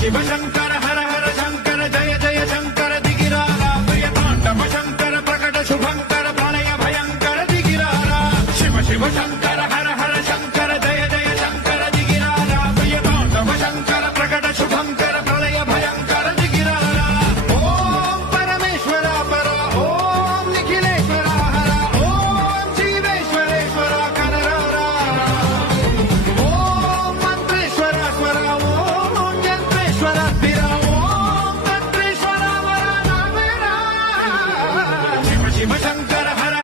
శివ శంకర హర హర శంకర జయ జయ శంకర దిగిరారా ప్రియ తాండవ శంకర ప్రకట శుభంకర ప్రళయ భయంకర దిగిరారా శివ శివ శంకర హర